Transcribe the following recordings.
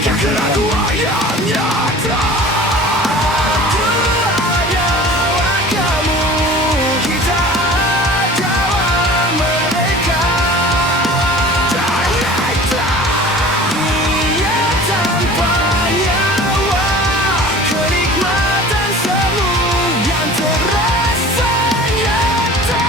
keraguan yang nyata. Aku adalah kamu, kita adalah mereka. Ternyata dunia tanpa nyawa, kenikmatan semu yang terasa nyata.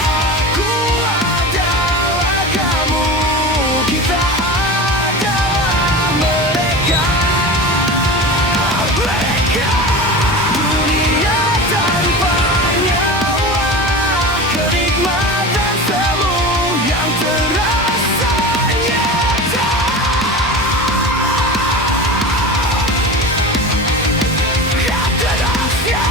Aku adalah kamu, kita adalah mereka. Mereka dunia tanpa nyawa, kenikmatan semu yang terasa nyata. Kata rahasia